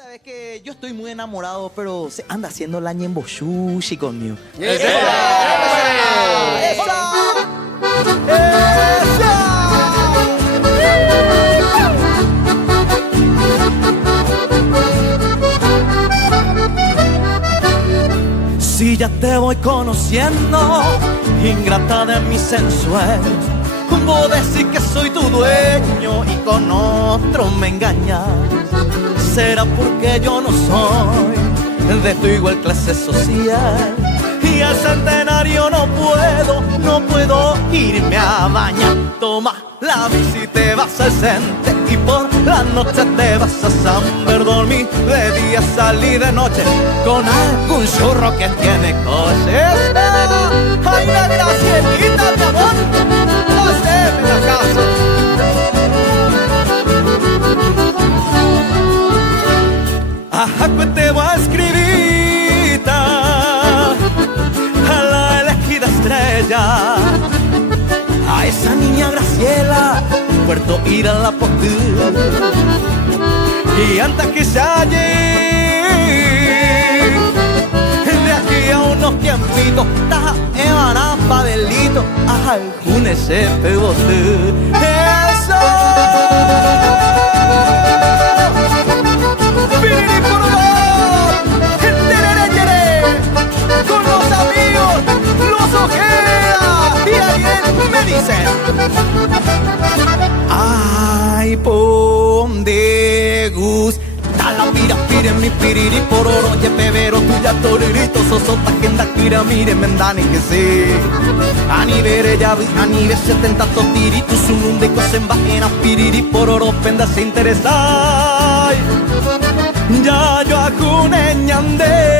sabes que yo estoy muy enamorado, pero se anda haciendo la ñemboshushi conmigo. ¡Esa! Si ya te voy conociendo, ingrata de mis ensueños, vos decís que soy tu dueño y con otro me engañas. Será porque yo no soy de tu igual clase social, y al centenario no puedo irme a bañar. Toma la bici, te vas al cente y por la noche te vas a San Bernardino. De día salí, de noche con algún churro que tiene coches. ¡Ay, la Gracielita, mi amor! ¡Haceme caso! Ajá, pues te voy a escribir a la elegida estrella, a esa niña Graciela, Puerto ir a la postura. Y antes que se halle, de aquí a unos tiempitos, taja evarapa delito, a algún ese pebote. ¡Eso! Con los amigos, los Ojeda, y alguien me dice: ay, ponde gusta la pira, pire mi piriri pororo, ye pebero tuya toririto, sosota kenda kira mire mendani que se ani vere ya ani ve 70 totiritu sununde kosen bajena piriri pororo penda se interesa ya yo akune ñande.